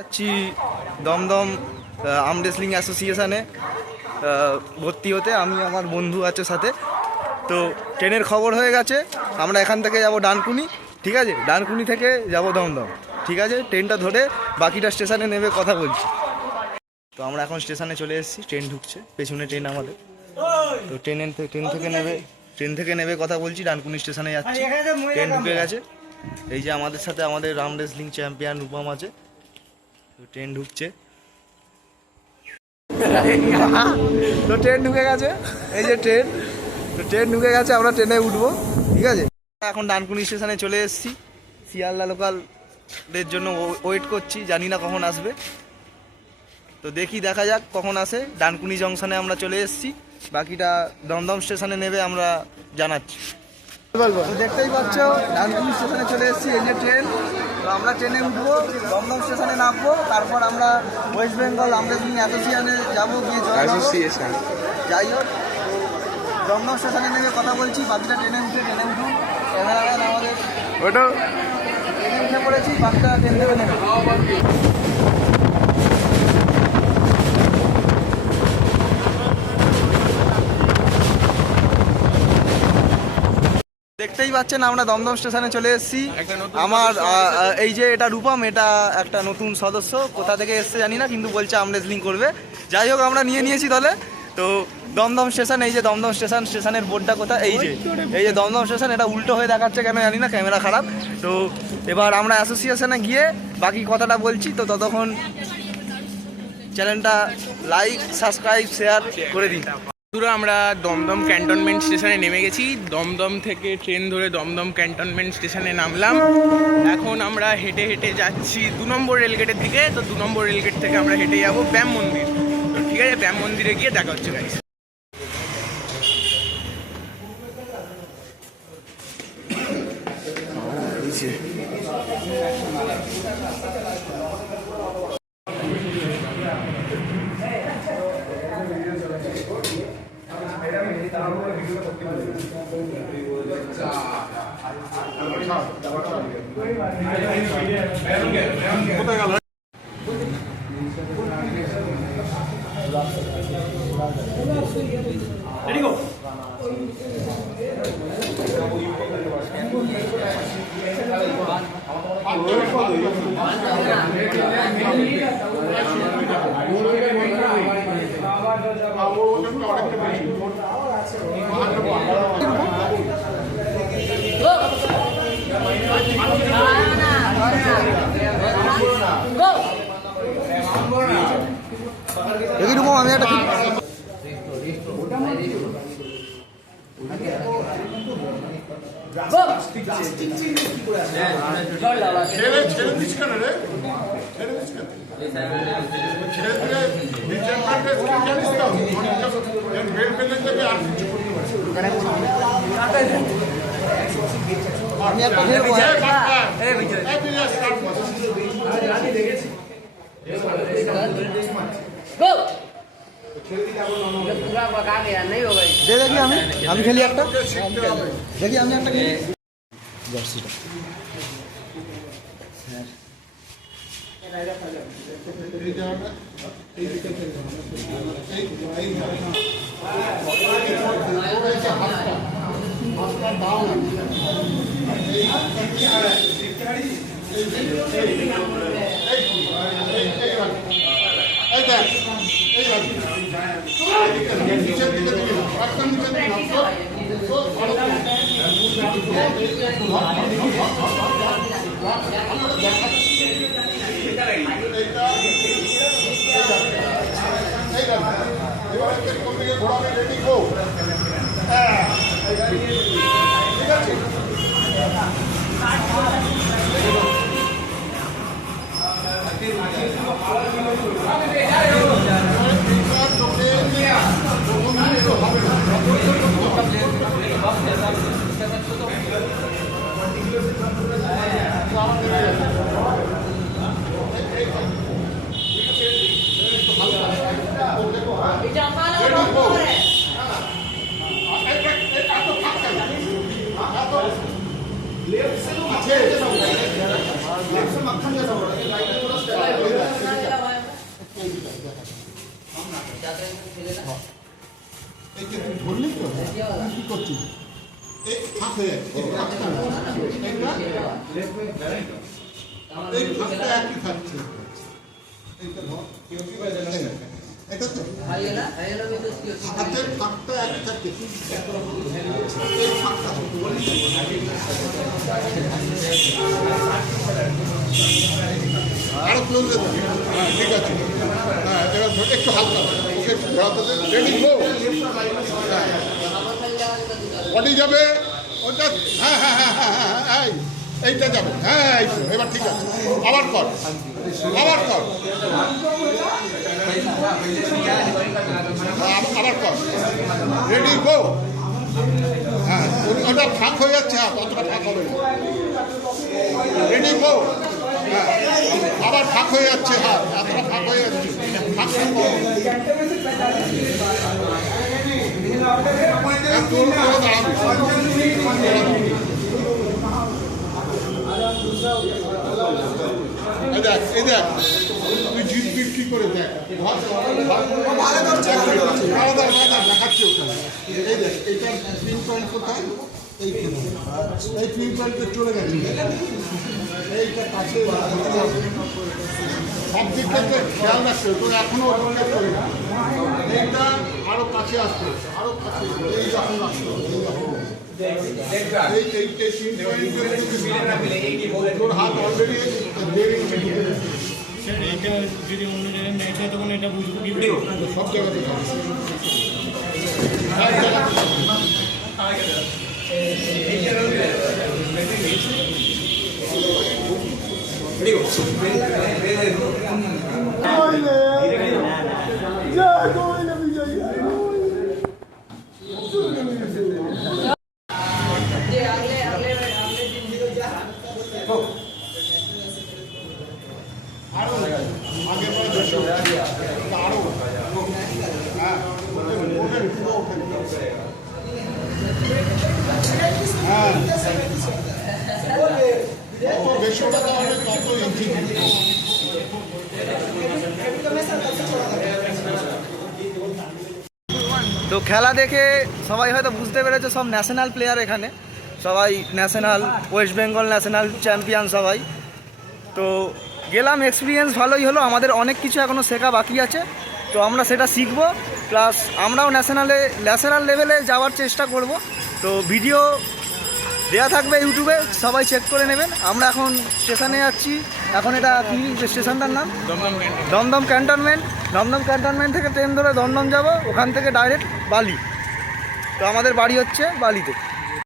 যাচ্ছি Dumdum arm wrestling অ্যাসোসিয়েশনে ভর্তি হতে। আমি আমার বন্ধু আছে সাথে। তো ট্রেনের খবর হয়ে গেছে, আমরা এখান থেকে যাব ডানকুনি, ঠিক আছে? ডানকুনি থেকে যাব দমদম, ঠিক আছে? ট্রেনটা ধরে বাকিটা স্টেশনে নেমে কথা বলছি। তো আমরা এখন স্টেশনে চলে এসেছি, ট্রেন ঢুকছে, পেছনে ট্রেন আমাদের। তো ট্রেন থেকে নেমে কথা বলছি, ডানকুনি স্টেশনে যাচ্ছি। ট্রেন ঢুকে গেছে, এই যে আমাদের সাথে আমাদের আর্ম রেসলিং চ্যাম্পিয়ন রূপম আছে। তো ট্রেন ঢুকছে, তো ট্রেন ঢুকে গেছে, এই যে ট্রেন। তো ট্রেন ঢুকে গেছে, আমরা ট্রেনে উঠবো, ঠিক আছে? এখন ডানকুনি স্টেশনে চলে এসেছি, শিয়ালদা লোকালদের জন্য ওয়েট করছি, জানি না কখন আসবে। তো দেখা যাক কখন আসে। ডানকুনি জংশনে আমরা চলে এসেছি, বাকিটা দমদম স্টেশনে নেবে আমরা জানাচ্ছি। বলবো তো দেখতেই পাচ্ছ ডানকুনি স্টেশনে চলে এসেছি, এই যে ট্রেন। তো আমরা ট্রেনে উঠবো, দমদম স্টেশনে নামবো, তারপর আমরা ওয়েস্ট বেঙ্গল আর্ম রেসলিং অ্যাসোসিয়েশনে যাবো, গিয়ে যাই হোক দমদম স্টেশনে নেমে কথা বলছি, বাকিটা ট্রেনে উঠুন। ক্যামেরাম্যান আমাদের ওটা ট্রেনে উঠে পড়েছি, বাকিটা ট্রেন থেকে নেবে। দেখতেই পাচ্ছেন আমরা দমদম স্টেশনে চলে এসেছি। আমার এই যে এটা রূপম, এটা একটা নতুন সদস্য, কোথা থেকে এসছে জানি না, কিন্তু বলছে আর্ম রেসলিং করবে। যাই হোক আমরা নিয়েছি দলে। তো দমদম স্টেশন, এই যে দমদম স্টেশনের বোর্ডটা কোথায়, এই যে দমদম স্টেশন, এটা উল্টো হয়ে দেখাচ্ছে কেন জানি না, ক্যামেরা খারাপ। তো এবার আমরা অ্যাসোসিয়েশনে গিয়ে বাকি কথাটা বলছি। তো ততক্ষণ চ্যানেলটা লাইক, সাবস্ক্রাইব, শেয়ার করে দিন। আমরা দমদম ক্যান্টনমেন্ট স্টেশনে নেমে গেছি। দমদম থেকে ট্রেন ধরে দমদম ক্যান্টনমেন্ট স্টেশনে নামলাম। এখন আমরা হেঁটে যাচ্ছি 2 নম্বর রেলগেটের দিকে। তো 2 নম্বর রেলগেট থেকে আমরা হেঁটে যাবো ব্যায়াম মন্দির। তো ঠিক আছে, ব্যায়াম মন্দিরে গিয়ে দেখা হচ্ছে গাইস। এরকম আমি একটা আমি খেলি একটা, দেখি আমি একটা খেলি জার্সিটা। लेफ्ट से मक्खन जैसा हो रहा है, राइट में थोड़ा কি করছিস এই ফাঁক হয়ে যাচ্ছে এই ফাঁকটা এই ফাঁকটা একই থাকছে এইটা ধর এটা তো হাতের ফাঁকটা একই থাকছে এই ফাঁকটা আরো ক্লোজ হ্যাঁ ঠিক আছে হ্যাঁ এবার একটু হালকা ওকে একটু ঘোরাতে দে রেডি গো বডি যাবে ওটা হ্যাঁ হ্যাঁ হ্যাঁ হ্যাঁ হ্যাঁ হ্যাঁ এইটা যাবে হ্যাঁ এই তো এবার ঠিক আছে আবার কর আবার কর আবার কর রেডি গো হ্যাঁ ওটা ফাঁক হয়ে যাচ্ছে হ্যাঁ অতটা ফাঁক হবে না রেডি গো হ্যাঁ আবার ফাঁক হয়ে যাচ্ছে হ্যাঁ এতটা ফাঁক হয়ে যাচ্ছে ফাঁক এই দেখ তুই জিত বিট কি করে দেখ দেখাচ্ছি ওখানে এই দেখ এইটার পিন পয়েন্ট কোথায় এই পিন পয়েন্টে চলে গেছে এইটা কাছে সব দিকটা খেয়াল রাখতে হবে তোর এখনো ওটা করে না এইটা আরো কাছে আসতে আরো কাছে এই যখন আসতো তোর হাত অলরেডি এইটা যদি অন্য জায়গায় ম্যাচ হয় তখন এটা বুঝবো কি সব জায়গাতে বেশি ওটা তাহলে তত ইঞ্চি তো খেলা দেখে সবাই হয়তো বুঝতে পেরেছে সব ন্যাশনাল প্লেয়ার এখানে সবাই national West Bengal national champion সবাই তো গেলাম এক্সপিরিয়েন্স ভালোই হলো আমাদের অনেক কিছু এখনও শেখা বাকি আছে তো আমরা সেটা শিখবো প্লাস আমরাও ন্যাশনাল লেভেলে যাওয়ার চেষ্টা করব তো ভিডিও দেওয়া থাকবে ইউটিউবে সবাই চেক করে নেবেন আমরা এখন স্টেশনে যাচ্ছি এখন এটা কি স্টেশনটার নাম দমদম ক্যান্টনমেন্ট থেকে ট্রেন ধরে দমদম যাব ওখান থেকে ডাইরেক্ট বালি তো আমাদের বাড়ি হচ্ছে বালিতে